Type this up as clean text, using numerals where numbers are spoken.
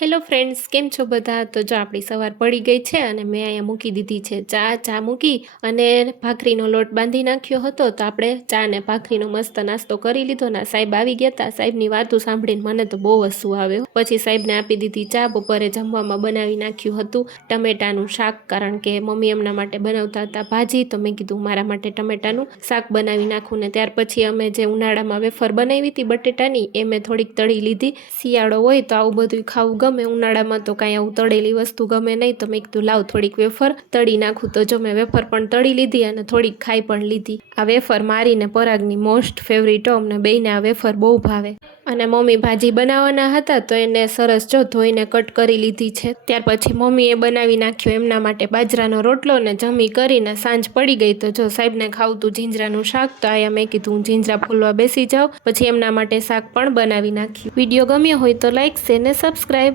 Hello friends, કેમ છો બધા? તો જો આપણી સવાર પડી ગઈ છે અને મેં અહીંયા મૂકી દીધી છે ચા મૂકી અને ભાખરીનો લોટ બાંધી નાખ્યો હતો. તો આપણે ચા ને ભાખરીનો મસ્ત નાસ્તો કરી લીધો ને સાહેબ આવી ગયા હતા. સાહેબની વાતો સાંભળીને મને તો બહુ હસવું આવ્યો. પછી સાહેબને આપી દીધી ચા. બપોરે જમવામાં બનાવી નાખ્યું હતું ટમેટાનું શાક, કારણ કે મમ્મી એમના માટે બનાવતા હતા ભાજી. તો મેં કીધું મારા માટે ટમેટાનું શાક બનાવી નાખું ને ત્યાર પછી અમે જે ઉનાળામાં વેફર બનાવી હતી બટેટાની એ મેં થોડીક તળી લીધી. શિયાળો હોય તો આવું બધું ખાવું ગમે, ઉનાળામાં તો કાંઈ આવું તળેલી વસ્તુ ગમે નહીં. તો મેં કીધું લાવ થોડીક વેફર તળી નાખું. તો જો મેં વેફર પણ તળી લીધી અને થોડીક ખાઈ પણ લીધી. આ વેફર મારીને પરાગની મોસ્ટ ફેવરિટ. અમને બેયને આ વેફર બહુ ભાવે. અને મમ્મી ભાજી બનાવવાના હતા તો એને સરસ જો ધોઈને કટ કરી લીધી છે. ત્યાર પછી મમ્મીએ બનાવી નાખ્યો એમના માટે બાજરાનો રોટલો ને જમી કરીને સાંજ પડી ગઈ. તો જો સાહેબને ખાવતું જીંજરાનું શાક, તો આયા મેં કીધું હું જીંજરા ફોલવા બેસી જાઉં. પછી એમના માટે શાક પણ બનાવી નાખ્યું. વિડીયો ગમ્યો હોય તો લાઈક, શેર ને સબસ્ક્રાઈબ.